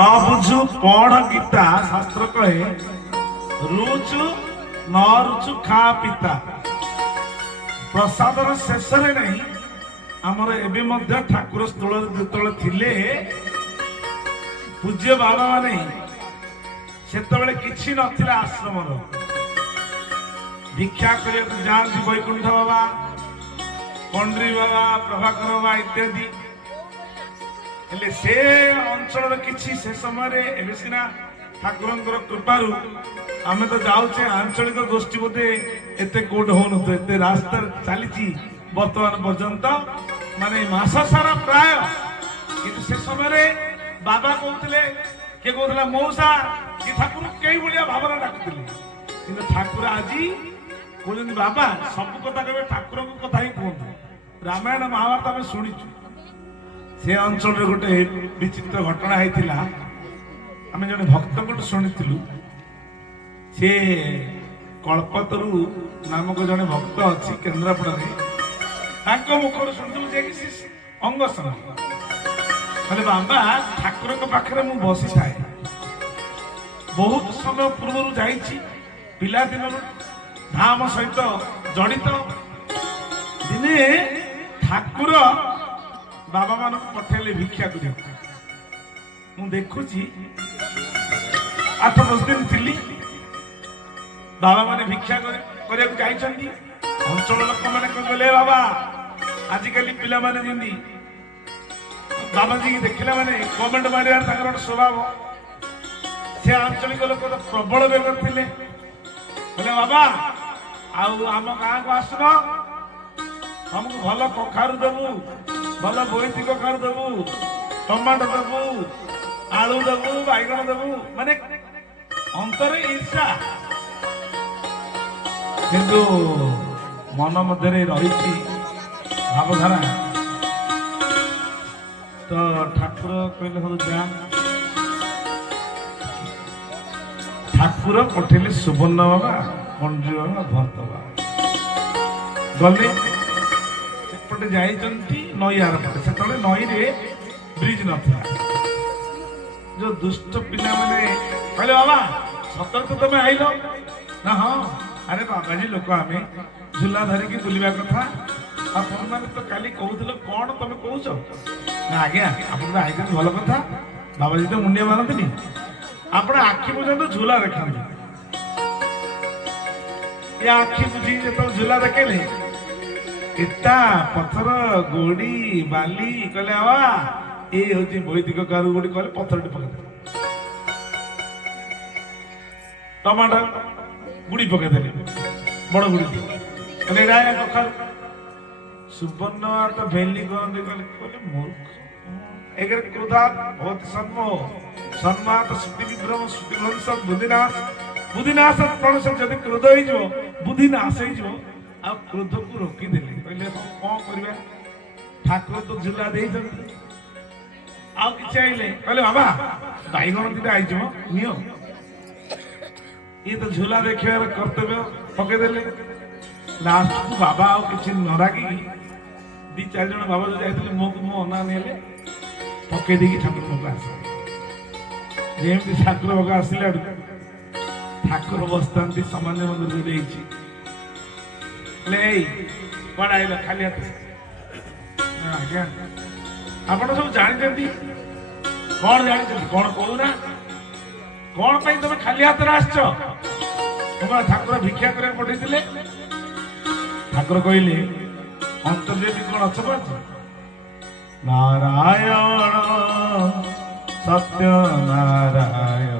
बुझु पढ़ गीता शास्त्र कहे रुचु न रुचु खा पिता प्रसादर शेष नहीं आमर एबे मध्य ठाकुर स्थल जो थिले पूज्य बाबा माने सेतबेले किछि नथिला आश्रम दीक्षा करिया जाती वैकुंठ बाबा पंड्री बाबा प्रभाकर बाबा इत्यादि हेले से अंचल किछि से समय एबे सिना ठाकुरंकर कृपारु आमे तो जाउचे आंचलिक गोष्ठी बोधे एते कोड होन तो एते रास्ता चली वर्तमान पर्यंत माने मास सारा प्राय किंतु से समय बाबा कहते किए कहला मौसा कि ठाकुर कई भाया भावना डाकुले कि ठाकुर आज कहते बाबा सब कथा कहे ठाकुर कथा ही कहतु रामायण महाभारत आम शुणीचु से अंचल गोटे विचित्र घटना होता आम जन भक्त शुणी सी कल्पतरु नामक जड़े भक्त अच्छी केन्द्रापड़ा मुखर शुणु अंग संग कहले बाबा ठाकुर पाखे मु बसी थाए बहुत समय पूर्व जाइछि पिला दिन धाम सहित जड़ित दिने ठाकुर बाबा मान पठेले भिक्षा कर देखुची 8-10 दिन थी बाबा माने भिक्षा करने अंचल लोक मैंने कहले बाबा आजिकल पिला माने जमी बाबाजी की देखला माने कमेंट मारियार स्वभाव से आंचलिक लोक तो प्रबल बेगर थे बोले बाबा आम गाँ को आसन हमको भल कखारु देवु भल बोईती कखारु देवु टमाटो देवु आलू देवु बैगण देवु माने अंतर ईर्षा किंतु मन मध्य रही भावधारा तो ठाकुर कहले हूँ जा ठाकुर पठेले सुवर्ण बाबा पंड्री बाबा भरत बाबा गले सेपटे जाइछन्ती नई आर पटे से नई रे ब्रिज नथिला जो दुष्ट पिला माने कहले बाबा सतर तो तुम आइल ना हाँ अरे बाबाजी लोक आम झूला धरिकी बुलवा कथा आपण मैंने तो काली कहूल कौन तुम कौच ना आज्ञा आप आई भल कथा बाबाजी तो मुंडिया मारती आप आखि पर्यंत झूला देखा ये आखि बुझी जो झूला देखेले इटा पत्थर गोड़ी बाली कहले बाबा ये हूँ वैदिक कार गोड़ी कहले पत्थर पकड़ टमाटर गुड़ी पकईदे बड़ गुड़ी कहले राय कखार सुवर्ण तो भेली कहते कहले मूर्ख एक क्रोधा बहुत सन्मोह सन्मात श्रुति विभ्रम श्रुति भविष्य बुद्धिनाश बुद्धिनाश प्रणश जब क्रोध हो बुद्धिनाश हो आ क्रोध को रोकीदेले कहले कौन करवा ठाकुर तो झूला दे आउ कि आइले कहले बाबा बैगण दीटा आई नियो ये तो झूला देखार कर्तव्य पकईदे लास्ट को बाबा आउ कि नरागी 2-4 जन बाबा जो जाते मो को मो अना नेले पकई देकी ठाकुर पाक आस जमी ठाकुर पाक आसला ठाकुर बसता सामान्य मंदिर जो कौन आइल खाली हाथ आज्ञा आप सब जानते कौन जानते कौन कहूना कौन पाई तुम खाली हाथ आसच तुम ठाकुर भिक्षा कर पठे ठाकुर कहले अंतर्देवी कौन अच्छ नारायण सत्य नारायण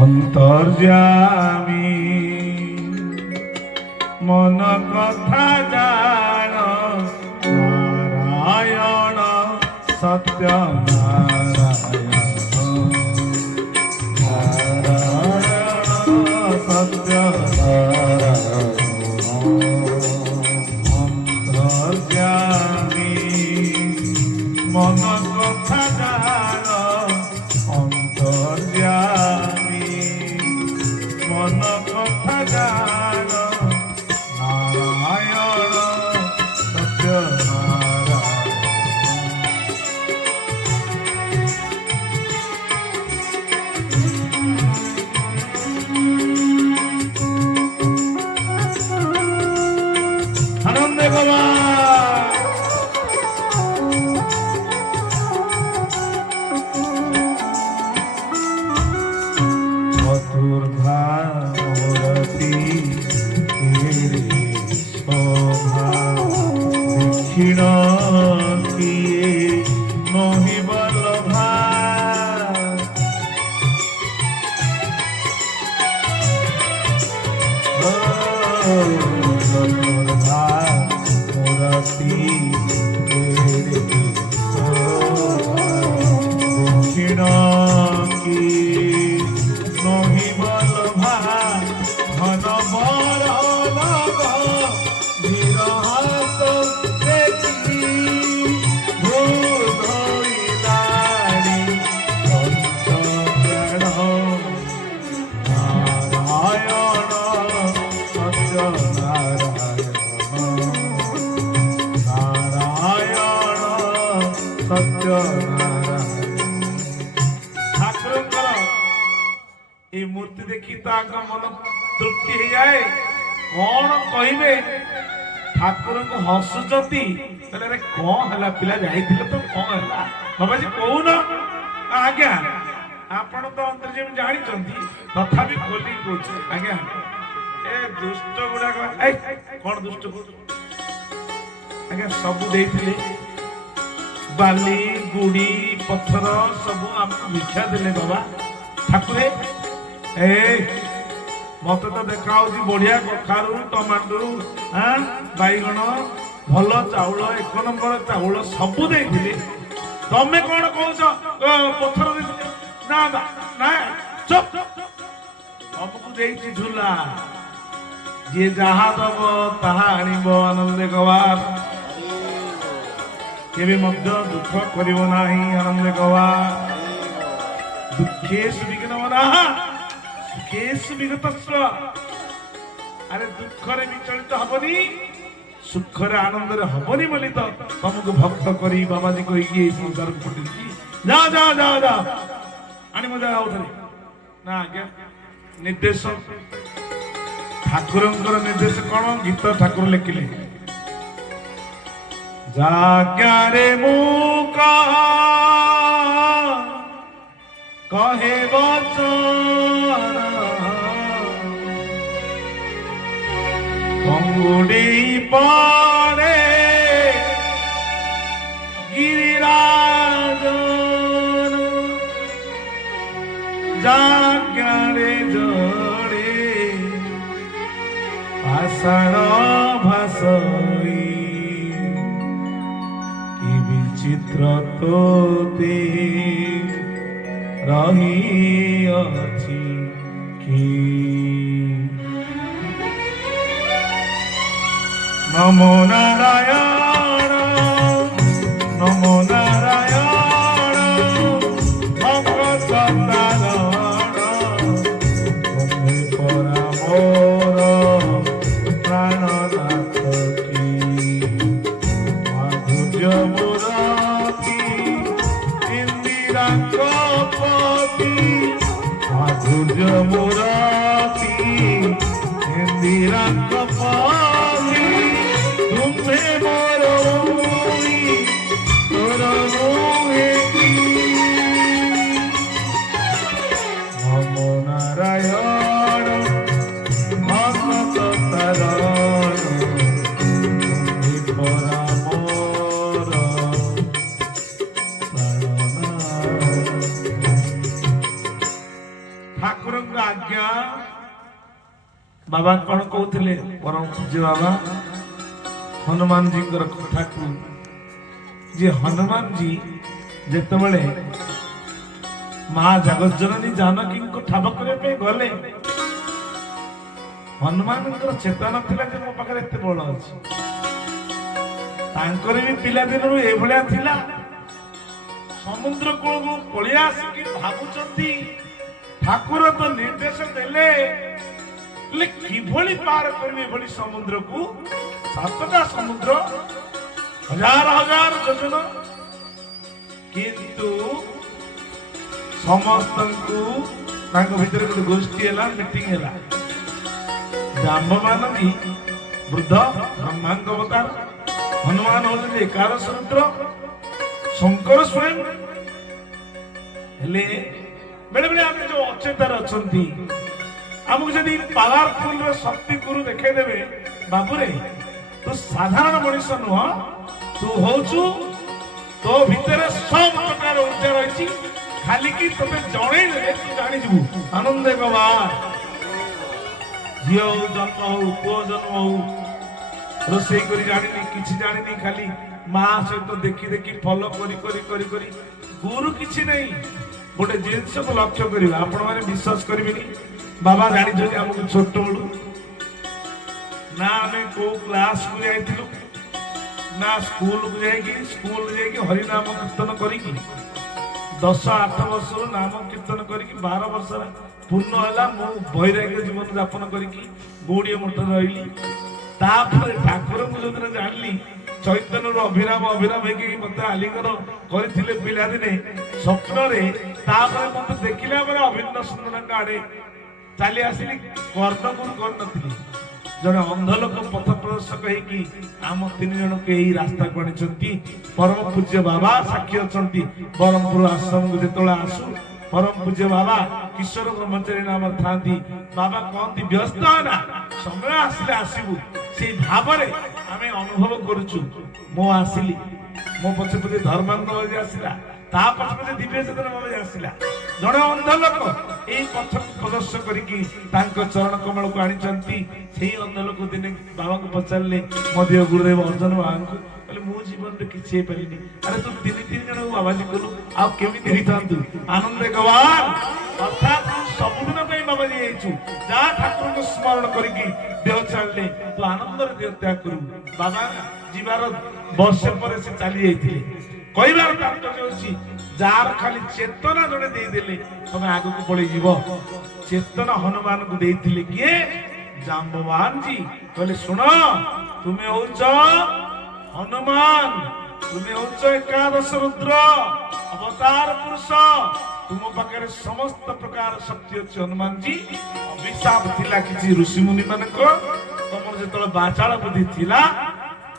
अंतर्यामी मन कथा जान नारायण सत्य नारायण नारायण सत्य नारायण अंतर्यामी मन कथा जान अंतर्यामी मन कथा जान नारायण सत्य नारायण ଠାକୁରଙ୍କର এই ମୂର୍ତ୍ତି ଦେଖି ତାଙ୍କ ମନ ତୃପ୍ତି ହେଇଯାଏ। କଣ କହିବେ ଠାକୁରଙ୍କୁ ହସୁଛନ୍ତି, କହିଲେ କଣ ହେଲା ପିଲା ଯାଇଥିଲେ ତ କଣ ହେଲା ବାବାଜୀ କହୁନ। ଆଜ୍ଞା ଆପଣ ତ ଅନ୍ତର୍ଯାମୀ ଜାଣିଛନ୍ତି, ତଥାପି ଖୋଲି କହୁଛି ଆଜ୍ଞା ଏ ଦୁଷ୍ଟ ଗୁଡାକ କଣ ଦୁଷ୍ଟ କହୁଛୁ ଆଜ୍ଞା, ସବୁ ଦେଇଥିଲେ ବାଲି ଗୁଡି ପଥର ସବୁ ଆମକୁ ଭିକ୍ଷା ଦେଲେ ବାବା। ଠାକୁରେ ମତେ ତ ଦେଖା ହଉଛି ବଢିଆ କଖାରୁ ଟମାଟୋ ବାଇଗଣ ଭଲ ଚାଉଳ 1 ନମ୍ବର ଚାଉଳ ସବୁ ଦେଇଥିଲେ, ତମେ କଣ କହୁଛ ପଥର ଦେଇଥିଲେ? ନା ନା ଚୁପ, ତମକୁ ଦେଇଛି ଝୁଲା, ଯିଏ ଯାହା ଦବ ତାହା ଆଣିବ ଆନନ୍ଦେ ଗୱାର, କେବେ ମଧ୍ୟ ଦୁଃଖ କରିବ ନାହିଁ ଆନନ୍ଦେ ଗୱାର। ଦୁଃଖେଷୁ ବିଘ୍ନ ମନାଃ ସୁଖେଷୁ ବିଗତସ୍ୱ। ଆରେ ଦୁଃଖରେ ବିଚଳିତ ହବନି, ସୁଖରେ ଆନନ୍ଦରେ ହବନି ବୋଲି ତ ତମକୁ ଭକ୍ତ କରି ବାବାଜୀ କହିକି ଏଇ ସଂସାରକୁ ପଠେଇଛି। ଯା ଯା ଯା ଯା ଆଣିବ ଯା ଆଉଥରେ। ନା ଆଜ୍ଞା ନିର୍ଦ୍ଦେଶ ଠାକୁରଙ୍କର ନିର୍ଦ୍ଦେଶ କଣ? ଗୀତ ଠାକୁର ଲେଖିଲେ, ଯାଜ୍ଞାରେ ମୁଁ କହେ ବଚନ ଅଙ୍ଗୁଡେଇ ପଡେ ଗିରିରାଜନ, ଯାଜ୍ଞାରେ ଜଡେ ପାଷାଣ ଭାଷଇ, କି ବିଚିତ୍ର ତୋତେ ରହିଅଛି କି। নমো নারায়ণ নমো নারায়ণ ভগত নারায়ণ তুমি পরা মোর প্রাণনাথ কি। মাধুর্য মুরাতি ইন্দিরাঙ্গ পতি, মাধুর্য মুরাতি ইন্দিরাঙ্গ পতি, তুমি মোর মুই তোর মুহে কি। নমো নারায়ণ ভগত নারায়ণ তুমি পরা মোর প্রাণনাথ। ଠାକୁରଙ୍କ ଆଜ୍ଞା। ବାବା କଣ କହୁଥିଲେ? ପରମ ପୂଜ୍ୟ ବାବା ହନୁମାନଜୀଙ୍କର କଥାକୁ, ଯେ ହନୁମାନଜୀ ଯେତେବେଳେ ମା ଜଗଜ୍ଜନନୀ ଜାନକୀଙ୍କୁ ଠାବ କରିବା ପାଇଁ ଗଲେ, ହନୁମାନଙ୍କର ଚେତନା ଥିଲା ଯେ ମୋ ପାଖରେ ଏତେ ବଳ ଅଛି। ତାଙ୍କର ବି ପିଲାଦିନରୁ ଏଭଳିଆ ଥିଲା। ସମୁଦ୍ର କୂଳକୁ ପଳେଇ ଆସିକି ଭାବୁଛନ୍ତି ଠାକୁର ତ ନିର୍ଦ୍ଦେଶ ଦେଲେ, କିଭଳି ପାର କରିବେ ଏଭଳି ସମୁଦ୍ରକୁ। 7ଟା ସମୁଦ୍ର, 1000 ଯୋଜନ, କିନ୍ତୁ ସମସ୍ତଙ୍କୁ ତାଙ୍କ ଭିତରେ ଗୋଟେ ଗୋଷ୍ଠୀ ହେଲା, ମିଟିଂ ହେଲା। ଜାମ୍ବମାନୀ ବୃଦ୍ଧ ବ୍ରହ୍ମାଙ୍କ ଅବତାର, ହନୁମାନ ହଉଛନ୍ତି ଏକାଦଶ ରୁଦ୍ର, ଶଙ୍କର ସ୍ୱୟଂ। ହେଲେ ବେଳେ ବେଳେ ଆମେ ଯୋଉ ଅଚେତାରେ ଅଛନ୍ତି, ଆମକୁ ଯଦି ପାୱାରଫୁଲ ଶକ୍ତି ଗୁରୁ ଦେଖେଇଦେବେ, ବାବୁରେ ତୁ ସାଧାରଣ ମଣିଷ ନୁହଁ, ତୁ ହଉଛୁ, ତୋ ଭିତରେ ସବୁ ପ୍ରକାର ଊର୍ଜା ରହିଛି, ଖାଲି କି ତୋତେ ଜଣେଇଦେଲେ ତୁ ଜାଣିଯିବୁ ଆନନ୍ଦେ ଗୱାର। ଝିଅ ହଉ, ଜନ୍ମ ହଉ, ପୁଅ ଜନ୍ମ ହଉ, ରୋଷେଇ କରି ଜାଣିନି, କିଛି ଜାଣିନି, ଖାଲି ମା ସହିତ ଦେଖି ଦେଖି ଫଲୋ କରି କରି କରି କରି ଗୁରୁ କିଛି ନାହିଁ। ଗୋଟେ ଜିନିଷକୁ ଲକ୍ଷ୍ୟ କରିବା, ଆପଣ ମାନେ ବିଶ୍ୱାସ କରିବେନି, ବାବା ଜାଣିଛନ୍ତି ଆମକୁ ଛୋଟ ବେଳୁ ନା ଆମେ କୋଉ କ୍ଲାସକୁ ଯାଇଥିଲୁ, ନା ସ୍କୁଲକୁ ଯାଇକି ହରିନାମ କୀର୍ତ୍ତନ କରିକି 10-8 ବର୍ଷରୁ ନାମ କୀର୍ତ୍ତନ କରିକି 12 ବର୍ଷ ପୂର୍ଣ୍ଣ ହେଲା। ମୁଁ ବୈରାଗ୍ୟ ଜୀବନ ଯାପନ କରିକି ଗୌଡୀୟ ମଠରେ ରହିଲି। ତାପରେ ଠାକୁରଙ୍କୁ ଯୋଉଦିନ ଜାଣିଲି, ଚୈତନ୍ୟରୁ ଅଭିରାମ ହେଇକି ମତେ ଆଲିଙ୍ଗନ କରିଥିଲେ ପିଲାଦିନେ ସ୍ୱପ୍ନରେ। ତାପରେ ମତେ ଦେଖିଲା ପରେ ଅଭିନ୍ନ ସୁନ୍ଦରଙ୍କ ଆଡେ ଚାଲି ଆସିଲି, କର୍ଣ୍ଣଗୁରୁ କରିନଥିଲି। ଜଣେ ଅନ୍ଧ ଲୋକ ପଥ ପ୍ରଦର୍ଶକ ହେଇକି ଆମ 3 ଜଣଙ୍କୁ ଏଇ ରାସ୍ତାକୁ ଆଣିଛନ୍ତି। ପରମ ପୂଜ୍ୟ ବାବା ସାକ୍ଷୀ ଅଛନ୍ତି। ବ୍ରହ୍ମପୁର ଆଶ୍ରମକୁ ଯେତେବେଳେ ଆସୁ ପରମ ପୂଜ୍ୟ ବାବା କିଶୋର ବ୍ରହ୍ମଚାରୀ ନାମରେ ଥାନ୍ତି। ବାବା କହନ୍ତି ବ୍ୟସ୍ତ ନା, ସମୟ ଆସିଲେ ଆସିବୁ। ସେଇ ଭାବରେ ଆମେ ଅନୁଭବ କରୁଛୁ। ମୁଁ ଆସିଲି, ମୋ ପଛେ ପଛେ ଧର୍ମାନନ୍ଦ ବାଜି ଆସିଲା, ତା ପଛେ ପଛେ ଦିବ୍ୟ ଚେତନ ବାବାଜୀ ଆସିଲା। ଜଣେ ଅନ୍ଧ ଲୋକ ଏଇ ପଥ ପ୍ରଦର୍ଶନ କରିକି ତାଙ୍କ ଚରଣ କମଳକୁ ଆଣିଛନ୍ତି। ସେଇ ଅନ୍ଧ ଲୋକ ଦିନେ ବାବାଙ୍କୁ ପଚାରିଲେ, ମୋ ଦିଅ ଗୁରୁଦେବ ଅର୍ଜୁନ ବାବାଙ୍କୁ, କହିଲେ ମୁଁ ଜୀବନରେ କିଛି ହେଇପାରିନି। ଆରେ ତୁ 3 ଜଣଙ୍କୁ ବାବାଜୀ କଲୁ, ଆଉ କେମିତି ହେଇଥାନ୍ତୁ? ଆନନ୍ଦ ଗବାନ ଅର୍ଥାତ୍ ସବୁଦିନ ପାଇଁ ବାବାଜୀ ହେଇଛୁ। ଯାହା ଠାକୁରଙ୍କୁ ସ୍ମରଣ କରିକି ଦେହ ଛାଡ଼ିଲେ ତୁ ଆନନ୍ଦରେ ଦେହ ତ୍ୟାଗ କରୁ। ବାବା ଯିବାର ବର୍ଷେ ପରେ ସେ ଚାଲି ଯାଇଥିଲେ। କହିବାର ତାତ୍ପର୍ଯ୍ୟ ହେଉଛି, ଯାହାର ଖାଲି ଚେତନା ଜଣେ ଦେଇଦେଲେ ତମେ ଆଗକୁ ପଳେଇ ଯିବ। ଚେତନା ହନୁମାନଙ୍କୁ ଦେଇଥିଲେ କିଏ? ଜାମ୍ବବାନ ଜି। କହିଲେ ଶୁଣ, ତୁମେ ହଉଛ ହନୁମାନ, ତୁମେ ହଉଛ ଏକାଦଶ ରୁଦ୍ର ଅବତାର ପୁରୁଷ। ତୁମ ପାଖରେ ସମସ୍ତ ପ୍ରକାର ଶକ୍ତି ଅଛି ହନୁମାନ ଜି। ଅଭିଶାପ ଥିଲା କିଛି ଋଷି ମୁନି ମାନଙ୍କର। ତମର ଯେତେବେଳେ ବାଚାଳ ବୁଦ୍ଧି ଥିଲା,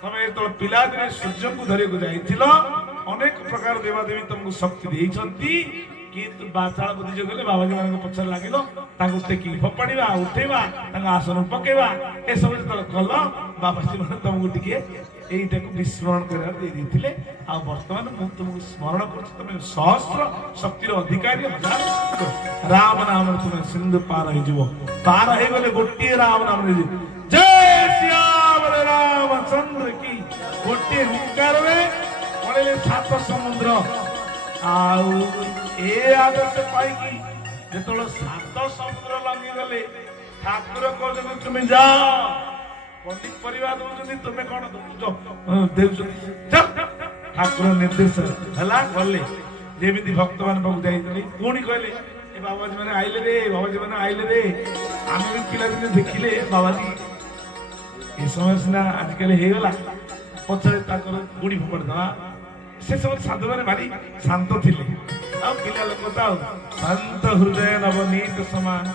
ତମେ ଯେତେବେଳେ ପିଲାଦିନେ ସୂର୍ଯ୍ୟଙ୍କୁ ଧରିବାକୁ ଯାଇଥିଲ, ଅନେକ ପ୍ରକାର ଦେବାଦେବୀ ତମକୁ ଶକ୍ତି ଦେଇଛନ୍ତି। କିନ୍ତୁ ବାଚାଳ ବୁଦ୍ଧି ଯୋଗରେ ବାବାଜୀ ମାନଙ୍କ ପଛରେ ଲାଗିଲ, ତାଙ୍କୁ ଟେକି ଫୋପାଡ଼ିବା, ଉଠେଇବା, ତାଙ୍କ ଆସନ ପକେଇବା, ଏସବୁ ଯେତେବେଳେ କଲ, ବାବାଜୀ ମାନେ ତମକୁ ଟିକେ এইটাকে বিস্মরণ করে দিয়ে দিয়েছিলে। আর বর্তমানে ମୁଁ ତୁମକୁ ସ୍ମରଣ କରୁଛି। ତମେ ସହସ୍ର ଶକ୍ତିର ଅଧିକାରୀ, ହଜାର ରାମ ନାମରେ ତୁମେ ସିନ୍ଧୁ ପାର ହେଇଯିବ। ପାର ହେଇଗଲେ ଗୋଟିଏ ରାମ ନାମରେ ହେଇଯିବ। ଜୟ ଶ୍ୟାମ ରାମଚନ୍ଦ୍ର କି। ଗୋଟିଏ ହୁଙ୍କାରରେ ପଳେଇଲେ 7 ସମୁଦ୍ର। ଆଉ ଏ ଆଦର୍ଶ ପାଇକି ଯେତେବେଳେ 7 ସମୁଦ୍ର ଲଙ୍ଗିଗଲେ, ଠାକୁର କହୁଛନ୍ତି ତୁମେ ଯାଅ। ପଣ୍ଡିତ ପରିବାର ଦଉଛନ୍ତି, ତୁମେ କଣ ଦେଉଛନ୍ତି? ଠାକୁର ନିର୍ଦ୍ଦେଶ ହେଲା, ଗଲେ। ଯେମିତି ଭକ୍ତମାନ ପାଖକୁ ଯାଇଥିଲେ, ପୁଣି କହିଲେ ଏ ବାବାଜୀ ମାନେ ଆଇଲେ ରେ, ବାବାଜୀ ମାନେ ଆଇଲେ ରେ। ଆମେ ବି ପିଲାଦିନେ ଦେଖିଲେ ବାବାଜୀ ଏ ସମୟ ସିନା ଆଜିକାଲି ହେଇଗଲା, ପଛରେ ତାଙ୍କର ଗୁଣି ଫୋପାଡ଼ି ଦେବା। ସେ ସମୟରେ ସାଧୁମାନେ ଭାରି ଶାନ୍ତ ଥିଲେ। ଆଉ ପିଲା ଲୋକ ତ ଆଉ ଶାନ୍ତ ହୃଦୟ ନବନୀତ ସମାନ,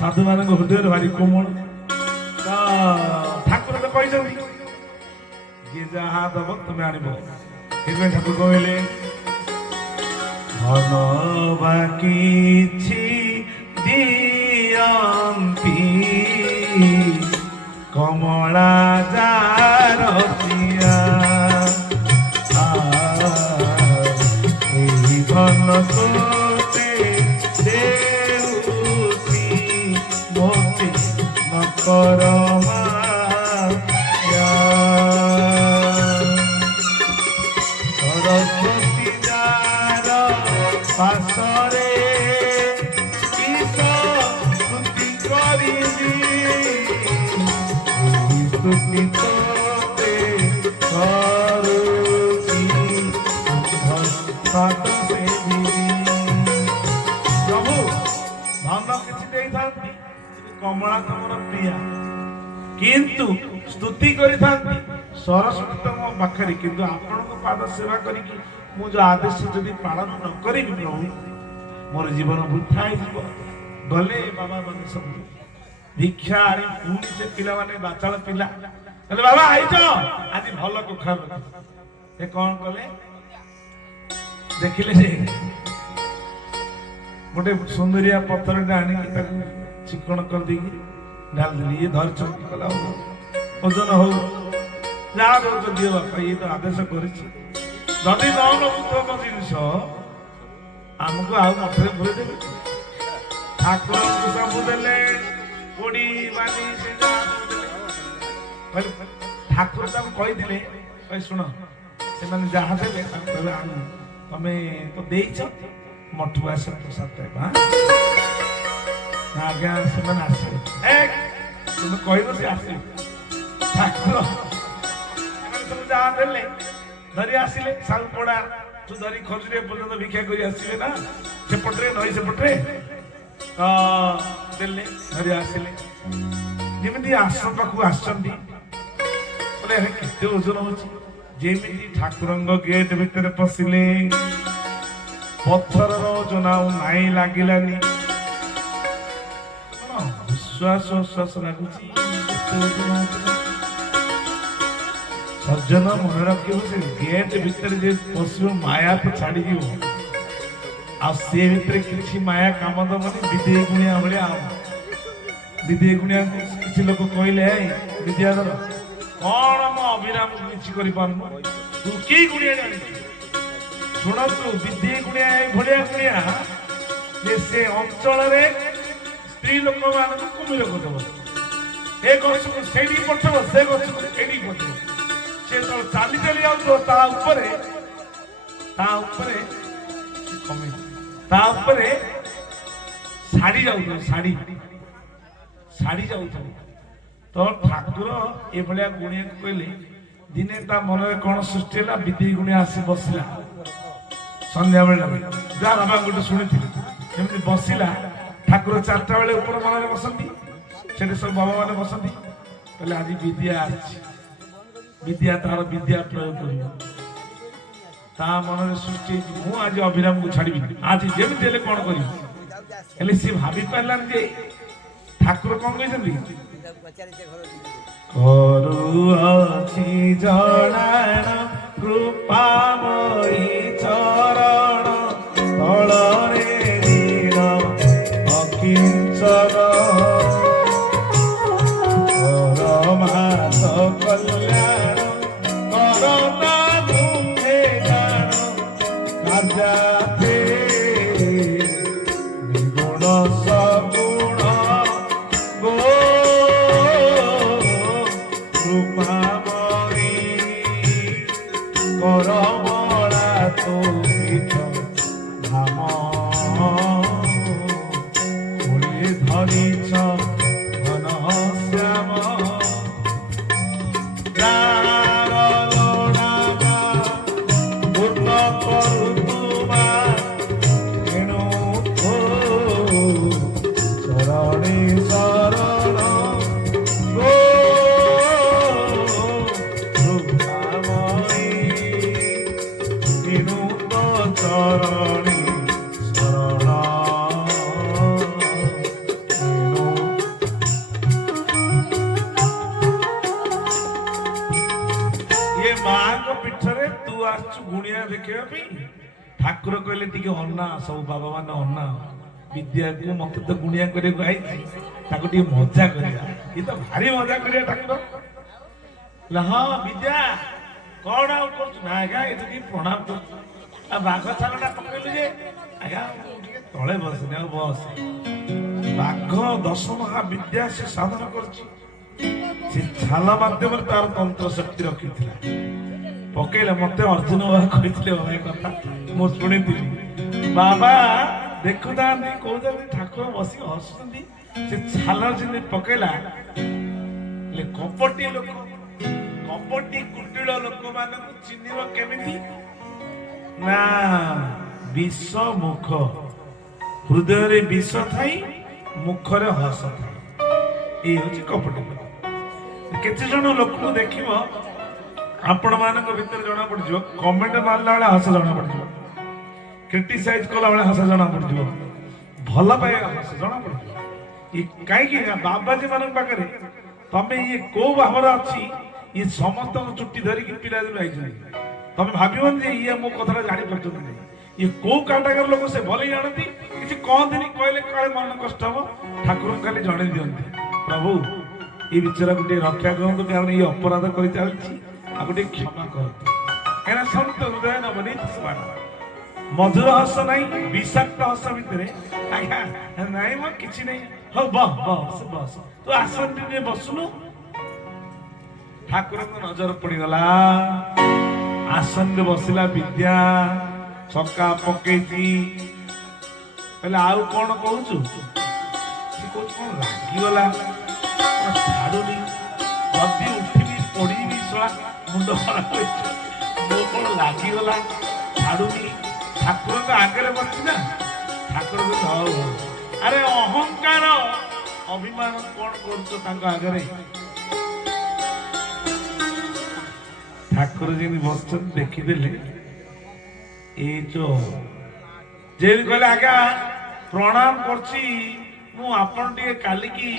ସାଧୁମାନଙ୍କ ହୃଦୟରେ ଭାରି କୋମଳ। ଠାକୁର ତ କହିଛନ୍ତି ଯିଏ ଯାହା ଦବ ତମେ ଆଣିବ। ସେଥିପାଇଁ ଠାକୁର କହିଲେ, ଧନ ବା କିଛି ଦିଅନ୍ତି କମଳା ଯାର ପ୍ରିୟା। ଏହି ଧନ ତୋତେ ଦେଉଛି ମୋତେ ମକର ପାଶରେ କିସ ସ୍ତୁତି କରିବି, ସ୍ତୁତି ତୋତେ କରୁଛି ପ୍ରଭୁ। ଧନ କିଛି ଦେଇଥାନ୍ତି, କମଳା ତମର ପ୍ରିୟା, କିନ୍ତୁ ସ୍ତୁତି କରିଥାନ୍ତି ସରସ୍ୱତୀ ତମ ପାଖରେ। କିନ୍ତୁ ଆପଣଙ୍କ ପାଦ ସେବା କରିକି ମୁଁ ଯୋଉ ଆଦେଶ ଯଦି ପାଳନ ନ କରିବି ପ୍ରଭୁ, ମୋର ଜୀବନ ବୃଥା ହେଇଯିବ। ଗଲେ ବାବା ମାନେ ସବୁ ଭିକ୍ଷା ଆଣି ପୁଣି ସେ ପିଲାମାନେ ବାଚାଳ ପିଲା କହିଲେ, ବାବା ଆଇଛ ଆଜି ଭଲ କୁଖା। ସେ କଣ କଲେ, ଦେଖିଲେ ଯେ ଗୋଟେ ସୁନ୍ଦରିଆ ପଥରଟେ ଆଣିକି ତାକୁ ଚିକଣ କରିଦେଇକି ଢାଳିଦେଲି। ଇଏ ଧରିଛନ୍ତି, କହିଲା ଓଜନ ହଉ, ଯାହା ଦଉଛ ଦିଅ ବାପା, ଇଏ ତ ଆଦେଶ କରିଛି। ଯଦି ନ ନବୁ ତମ ଜିନିଷ ଆମକୁ ଆଉ ମଠରେ ପୁରେଇ ଦେବେ। ଠାକୁରଙ୍କୁ ସବୁ ଦେଲେ, କୋଡ଼ି ବାଲି ସେ ଠାକୁର ତାଙ୍କୁ କହିଥିଲେ, ଶୁଣ ସେମାନେ ଯାହା ଦେବେ ତାଙ୍କୁ କହିବେ, ତମେ ତ ଦେଇଛ ମଠକୁ ଆସ ପ୍ରସାଦ ପାଇବା। ଆଜ୍ଞା ସେମାନେ ଆସିବେ, ତୁମେ କହିବ ସେ ଆସିବେ। ଠାକୁର ସେମାନେ ସବୁ ଯାହା ଦେଲେ ଧରି ଆସିଲେ। ସାଉ ପଡା ତୁ ଧରି ଖଜୁରୀ ପର୍ଯ୍ୟନ୍ତ ଭିକ୍ଷା କରି ଆସିବେ ନା, ସେପଟରେ ନଈ ସେପଟରେ ଦେଲେ, ଧରି ଆସିଲେ। ଯେମିତି ଆଶ୍ରମ ପାଖକୁ ଆସିଛନ୍ତି, କେତେ ଓଜନ ହଉଛି ଯେମିତି ଠାକୁରଙ୍କ ଗେଟ୍ ଭିତରେ ପଶିଲେ ପଥରର ଓଜନ ଆଉ ନାଇଁ ଲାଗିଲାନି। ବିଶ୍ୱାସ ଅଶ୍ୱାସ ଲାଗୁଛି ସଜ୍ଜନ ମନେ ରଖିବ, ସେ ଗେଟ୍ ଭିତରେ ଯେ ପଶିବ ମାୟା ତ ଛାଡିଯିବ, ଆଉ ସେ ଭିତରେ କିଛି ମାୟା କାମ ଦବନି। ବିଦେଇ ଗୁଣିଆ ଭଳିଆ ଆଉ ବିଦେଇ ଗୁଣିଆ କିଛି ଲୋକ କହିଲେ, ବିଦ୍ୟାଧର କଣ ମୋ ଅଭିରାମ କିଛି କରିପାରୁନୁ, ତୁ କି ଗୁଣିଆ ଜାଣିଛୁ? ଶୁଣନ୍ତୁ, ବିଦେଇ ଗୁଣିଆ ଭଳିଆ ଗୁଣିଆ ଯେ ସେ ଅଞ୍ଚଳରେ ସ୍ତ୍ରୀ ଲୋକମାନଙ୍କୁ କୁମିର କରିଦେବ। ଏ ଗଛକୁ ସେଇଠିକି ପଠେଇବ, ସେ ଗଛକୁ ଏଇଠିକି ପଠେଇବ। ସେ ଚାଲି ଚାଲି ଯାଉଥିବ, ତା ଉପରେ ଶାଢୀ ଯାଉଥିବ, ଶାଢୀ ଯାଉଥିବ। ତ ଠାକୁର ଏଭଳିଆ ଗୁଣିଆକୁ କହିଲେ, ଦିନେ ତା ମନରେ କଣ ସୃଷ୍ଟି ହେଲା, ବିଦେଇ ଗୁଣିଆ ଆସି ବସିଲା ସନ୍ଧ୍ୟାବେଳେ। ଯାହା ବାବା ଗୋଟେ ଶୁଣିଥିଲି, ଯେମିତି ବସିଲା, ଠାକୁର 4ଟା ବେଳେ ଉପର ମନରେ ବସନ୍ତି, ସେଠି ସବୁ ବାବା ମାନେ ବସନ୍ତି। କହିଲେ ଆଜି ବିଦ୍ୟା ଆସିଛି, ବିଦ୍ୟା ତାର ବିଦ୍ୟା ପ୍ରୟୋଗ କରିବ। ତା ମନରେ ସୃଷ୍ଟି ହେଇଛି, ମୁଁ ଆଜି ଅଭିରାମକୁ ଛାଡିବି, ଆଜି ଯେମିତି ହେଲେ କଣ କରିବି। ହେଲେ ସିଏ ଭାବି ପାରିଲାନି ଯେ ଠାକୁର କଣ କହିଛନ୍ତି, କରୁଅଛି ଜଣାଣ କୃପାମୟୀ ଚରଣ ତଳରେ ନୀଳ ଅକିଞ୍ଚନ ପରମାସ କଲ୍ୟାଣ କରତା ଦୁଃଖେ ଜାଣ କାର୍ଯ୍ୟାର୍ଥେ ନିଗୁଣ ସଗୁଣ ଗো কৃপাময়ী করমলা তো ধাম বলে ধরিছ ঘন শ্যাম পূর্ণ করুমা এণু চরণে শরণ গো কৃপাময়ী এণু তো চরণে শরণ এণু। ये मां पीठरे तू आसु गुणिया देखिया ठाकुर कहले टिके अन्ना सब बाबा मान अन्ना विद्या को मत तो गुणिया करे आई ताको टिके मजा करिया। ये तो भारी मजा करिया ठाकुर ला। हां विद्या कौन आउ कर ना आज्ञा ये टिके प्रणाम कर आ बाघ छालटा पकइलु जे आज्ञा टिके तळे बस ने बस। बाघ 10 महा विद्या से साधन करछि, से छाल माध्यम तार तंत्र शक्ति रखिथिला पकेला। मते अर्जुन बाबा कहिथिले बाबा कथा मो सुनिथिली। बाबा देखुता कहते ठाकुर बस हसुंती, से छाल जिन पकेला ले कपटी लोक कपटी कुटिल लोक मान चिन्ह केमिति ना विष मुख हृदय रे विष थाई मुखरे हस थाई। ये हूँ कपटी लोक। केते जन लोक देखिब आपण मानक भीतर जना पड़ जिवो, कमेंट मारला वाला हस जना पड़ जिवो, क्रिटिसाइज कला वाला हस जना पड़ जिवो, भला पाए हस जना पड़ जिवो। ये काई कि बाबाजी मानक पाखरे तमे ये को भावर अछि, ये समस्त चुट्टी धरि कि पिला दिन आइछन तमे भाबिबन जे ये मो कथरा जानि परछन नै। ये को काटागर लोक से भले जानती किछि कहदिनी कहले काले मन कष्ट हो, ठाकुर खाली जणे दियंती प्रभु ये बिचारा गोटे रक्षा करते, कारण ये अपराध कर चलती आ गोटे क्षमा करते। कहीं संत हृदय नबनी मधुर हस नहीं विषाक्त हस भितर आज्ञा नाई मो किसी नहीं हो बस बस तू आसन बसुनु। ठाकुर नजर पड़गला आसन बसला विद्या छक्का पकईची कहले आउ कौन कहूचु कौन रागिगला छाड़ुनी जदि उठिबी पड़ीबी शला मुंड खराब मो कौन लागिगला छाड़ुनी। ठाकुर आगे बसी ना ठाकुर अरे अहंकार अभिमान कौन कर आगे ଠାକୁର ଯେମିତି ବସିଛନ୍ତି ଦେଖିଦେଲେ ଏଇ ଯେମିତି କହିଲେ ଆଜ୍ଞା ପ୍ରଣାମ କରୁଛି ମୁଁ ଆପଣ ଟିକେ କାଲିକି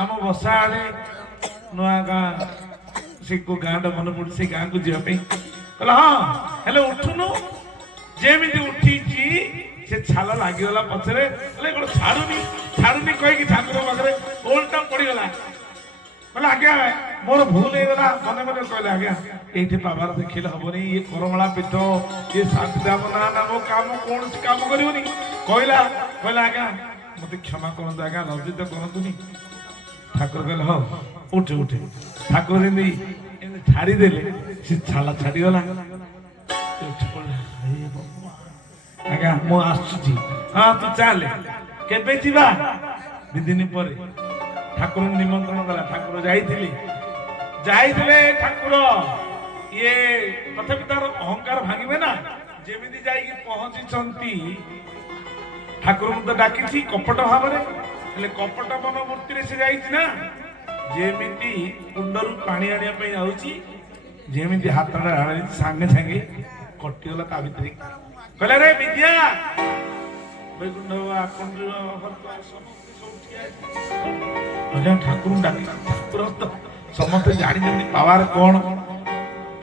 ଆମ ବସା ଆଡେ ନୂଆ ଗାଁ ସେ ଗାଁଟା ମନେ ପଡୁଛି ସେ ଗାଁକୁ ଯିବା ପାଇଁ କହିଲା ହଁ ହେଲେ ଉଠୁନୁ ଯେମିତି ଉଠିଛି ସେ ଛାଲ ଲାଗିଗଲା ପଛରେ ହେଲେ କଣ ଛାଡୁନି କହିକି ଠାକୁର ପାଖରେ ଓଲଟା ପଡିଗଲା କହିଲା ଆଜ୍ଞା ମୋର ଭୁଲ ହେଇଗଲା ମନେ ମନେ କହିଲେ ଆଜ୍ଞା ଏଇଠି ବାବାର ଦେଖିଲେ ହବନି ଇଏ କରମଳା ପୀଠ ଇଏ ଶାନ୍ତିଧାମ ନା ମୋ କାମ କୌଣସି କାମ କରିବନି କହିଲା ଆଜ୍ଞା ମତେ କ୍ଷମା କରନ୍ତୁ ଆଜ୍ଞା ଲଜ୍ଜିତ କରନ୍ତୁନି ଠାକୁର କହିଲେ ହଉ ଉଠେ ଠାକୁର ଯେମିତି ଛାଡିଦେଲେ ସେ ଛାଲ ଛାଡିଗଲା ଆଜ୍ଞା ମୁଁ ଆସୁଛି ହଁ ତୁ ଚାଲେ କେବେ ଯିବା 2 ଦିନ ପରେ ଠାକୁରଙ୍କୁ ନିମନ୍ତ୍ରଣ କଲା ଠାକୁର ଯାଇଥିଲେ ଠାକୁର ଇଏ ତଥାପି ତାର ଅହଙ୍କାର ଭାଙ୍ଗିବେ ନା ଯେମିତି ଯାଇକି ପହଞ୍ଚିଛନ୍ତି ଠାକୁରଙ୍କୁ ତ ଡାକିଛି କପଟ ଭାବରେ ହେଲେ କପଟ ମନୋବୃତ୍ତିରେ ସେ ଯାଇଛି ନା ଯେମିତି କୁଣ୍ଡରୁ ପାଣି ଆଣିବା ପାଇଁ ଯାଉଛି ଯେମିତି ହାତଟା ସାଙ୍ଗେ ସାଙ୍ଗେ କଟିଗଲା ତା ଭିତରେ କହିଲା ରେ ବିଦ୍ୟା ବୈକୁଣ୍ଠ ଠାକୁର ଡାକି ଠାକୁର ତ ସମସ୍ତେ ଜାଣିଛନ୍ତି ପାୱାର କଣ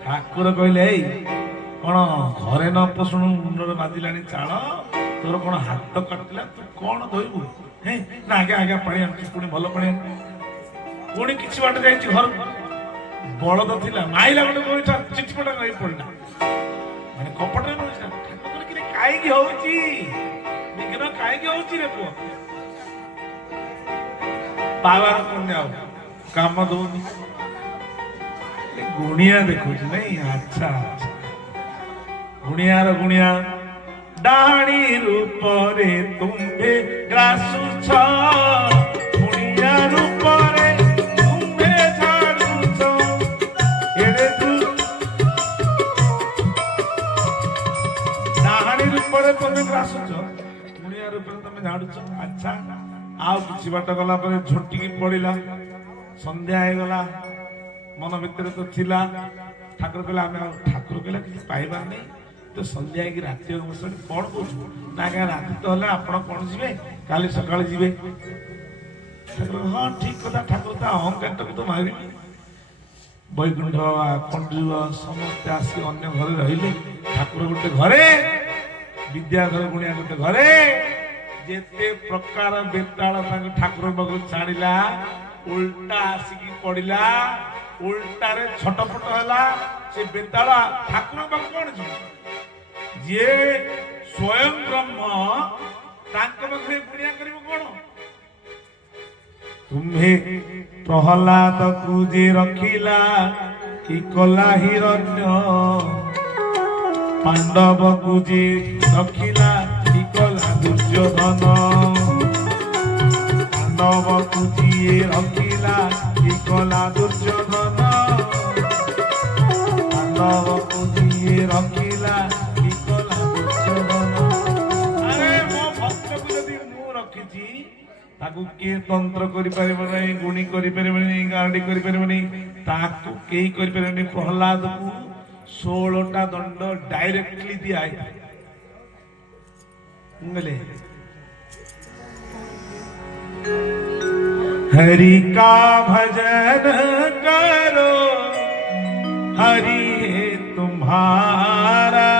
ଠାକୁର କହିଲେ ଏଇ କଣ ଘରେ ନ ପଶୁଣୁ ମୁଣ୍ଡରେ ବାଜିଲାଣି ଚାଳ ତୋର କଣ ହାତ କାଟିଲା ତୁ କଣ ଧୋଇବୁ ନା ଆଜ୍ଞା ପାଣି ଆଣୁଛି ପୁଣି ଭଲ ପାଣି ପୁଣି କିଛି ବାଟ ଯାଇଛି ଘରକୁ ବଳଦ ଥିଲା ମାଇଲା ଗୋଟେ ଚିଠିପଟା କହି ପଡିଲା ମାନେ କପଟରେ କାହିଁକି ହଉଛି ବିଘ୍ନ କାହିଁକି ହଉଛି ରେ ପୁଅ ପାୱାର କନ୍ୟା କାମ ଦଉନି ଗୁଣିଆ ଦେଖୁଛି ନାଇଁ ଆଚ୍ଛା ଗୁଣିଆ ଡାଣି ରୂପରେ ତୁମ୍ଭେ ଗ୍ରାସୁଛ ଗୁଣିଆ ରୂପରେ ତୁମ୍ଭେ ଝାଡୁଛ ଏଡେ ଡାହାଣୀ ରୂପରେ ତୁମେ ଗ୍ରାସୁଛ ଗୁଣିଆ ରୂପରେ ତମେ ଝାଡୁଛ ଆଚ୍ଛା ଆଉ କିଛି ବାଟ ଗଲା ପରେ ଝୁଣ୍ଟିକି ପଡିଲା ସନ୍ଧ୍ୟା ହେଇଗଲା ମନ ଭିତରେ ତ ଥିଲା ଠାକୁର କହିଲେ ଆମେ ଠାକୁର କହିଲା କିଛି ପାଇବାର ନାହିଁ ତ ସନ୍ଧ୍ୟା ହେଇକି ରାତି ବସିଲାଣି କଣ କହୁଛୁ ନା ଆଜ୍ଞା ରାତି ତ ହେଲେ ଆପଣ କଣ ଯିବେ କାଲି ସକାଳେ ଯିବେ ହଁ ଠିକ କଥା ଠାକୁର ତା ଅହଙ୍କାରଟାକୁ ତ ମାରିବି ବୈକୁଣ୍ଠ କଣ୍ଡୁଅ ସମସ୍ତେ ଆସି ଅନ୍ୟ ଘରେ ରହିଲେ ଠାକୁର ଗୋଟେ ଘରେ ବିଦ୍ୟାଧର ଗୁଣିଆ ଗୋଟେ ଘରେ ଯେତେ ପ୍ରକାର ବେତାଳ ତାଙ୍କ ଠାକୁର ପାଖକୁ ଛାଡ଼ିଲା ଉଲ୍ଟା ଆସିକି ପଡିଲା ଉଲ୍ଟାରେ ଛଟପଟ ହେଲା ସେ ବେତାଳ ଠାକୁର ପାଖକୁ କଣ ଯିବ ଯିଏ ସ୍ୱୟଂ ବ୍ରହ୍ମ ତାଙ୍କ ପାଖରେ ଗୁଣିଆ କରିବ କଣ ତୁମ୍ଭେ ପ୍ରହ୍ଲାଦକୁ ଯେ ରଖିଲା କି କଲା ହିରଣ୍ୟ ପାଣ୍ଡବକୁ ଯେ ରଖିଲା କି କଲା ଦୁର୍ଯ୍ୟୋଧନ ପାଣ୍ଡବକୁ ଯିଏ ରଖିଲା କି କଲା ଦୁର୍ଯ୍ୟୋଧନ ପାଣ୍ଡବକୁ ଯିଏ ରଖିଲା କି କଲା ଦୁର୍ଯ୍ୟୋଧନ ଆରେ ମୋ ଭକ୍ତକୁ ଯଦି ମୁଁ ରଖିଛି ତାକୁ କିଏ ତନ୍ତ୍ର କରିପାରିବ ନାହିଁ ଗୁଣି କରିପାରିବ ନାହିଁ ଗାରଡି କରିପାରିବ ନାହିଁ ତାକୁ କେହି କରିପାରିବନି ପ୍ରହ୍ଲାଦକୁ 16ଟା ଦଣ୍ଡ ଡାଇରେକ୍ଟଲି ଦିଆ ହେଇଥିଲେ हरि का भजन करो हरि है तुम्हारा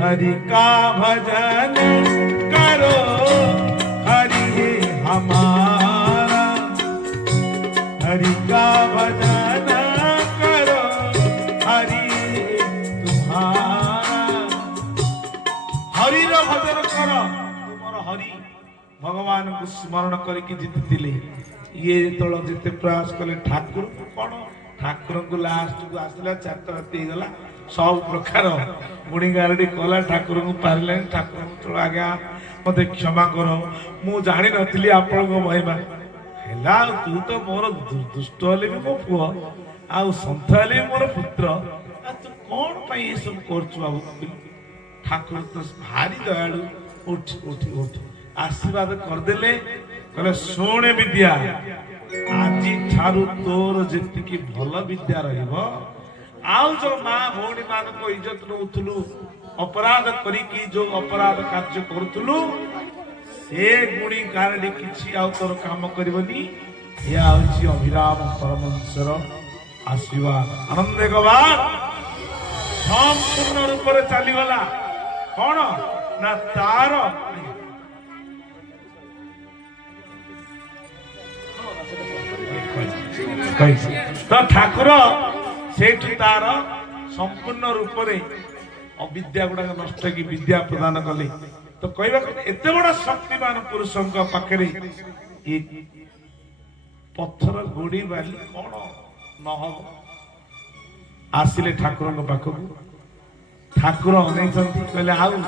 हरि का भजन करो हरि है हमारा हरि का भजन करो हरि है तुम्हारा हरि रो भजन करो तुमर हरि भगवान को स्मरण करके जीतिले ये तळ जिते प्रयास कले ठाकुर कौन ठाकुर को लास्ट को आसला 4टा राति गला सब प्रकार गुणी गारडी कला ठाकुर को पारले ठाकुर चलो आज्ञा मते क्षमा करो मु जानि नथिली आपण को महिमा हेला तू तो मोर दुष्ट हले भी मो पुओ आ संत हले मोर पुत्र आ तू कोन पई ए सब करछु बाबू ठाकुर तो भारी दयालु उठ उठ उठ आशीर्वाद करदेले कहले सोने विद्या आज ठारू तोर जेतिकी भल विद्या रहिबो आउ जो माँ भौणी मान को इज्जत नौथुलु अपराध करिकी जो अपराध कार्य करुथुलु से गुणी कारणी किछि आउ तोर काम करबनी या होछि अभिराम परमहंसर आशीर्वाद आनंद गवार संपूर्ण रूप से चली गला कौन ना तार तो ठाकुर से तार संपूर्ण रूप से अविद्या गुड़ा नष्ट की विद्या प्रदान कले तो कहवा एत बड़ा शक्तिमान पुरुष पाखे पत्थर गोड़ी बाली कौन न आसिले ठाकुर पाखक ठाकुर अनेक कहले आउ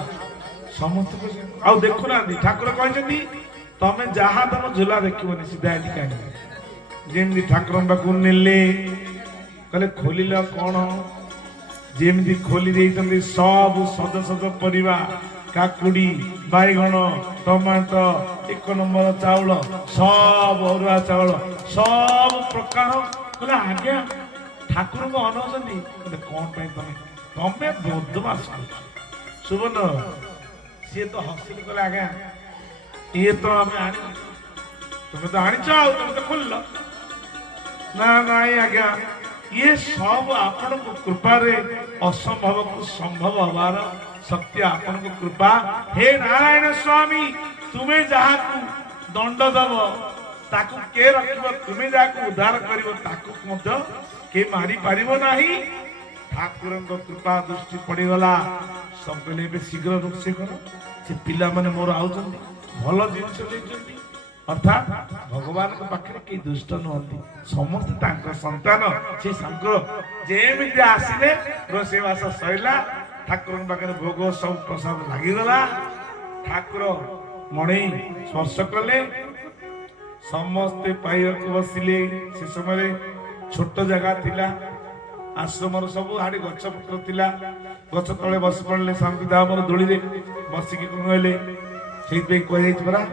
समस्त आउ देखुना ठाकुर कहते तमें जहाँ तुम झूला देखनी सीधा जमी ठाकुर पाक नेले कहले खोल कौन जमी खोली देते सब सज सज परिवा काकुड़ी बैगण टमाटो एक नंबर चाउल सब अरुआ चाउल सब प्रकार कहले आज्ञा ठाकुर को अनाउछन्ती कहले कौन पे तमे बदमाश सुबर्ण सी तो हसिल कहले आज्ञा ये तो आम आनी तुम तो आनीच तुम तो खोल ना नाई आज्ञा ये सब आपण कृपा रे असंभव को संभव हवार शक्ति आपण को कृपा हे नारायण स्वामी तुम्हें जहाँ को दंड दब ताकू के रखिब तुम्हें जहाँ उद्धार करिवो ताकू मध्य के मारी पारिबो नाही ठाकुर कृपा दृष्टि पड़ीगला सब बेले शीघ्र रोषे कर से पिला माने मोर आउछन्ती भल जिनिस लेछन्ती अर्थात भगवान के पाखे के दुष्ट नहंती समस्त तांकर संतान से शंकर जेमिति आसिले रोषेवास सैला ठाकुर पाखे भोग सब प्रसाद लागिगला ठाकुर मणि स्पर्श कले समस्ते पाइबाक बसिले से समय छोट जगह थिला आश्रम सब हाड़ी गछ पत्र थिला गछ तले बस पड़े शांति दामर दोली बसिकी कहले से कह परा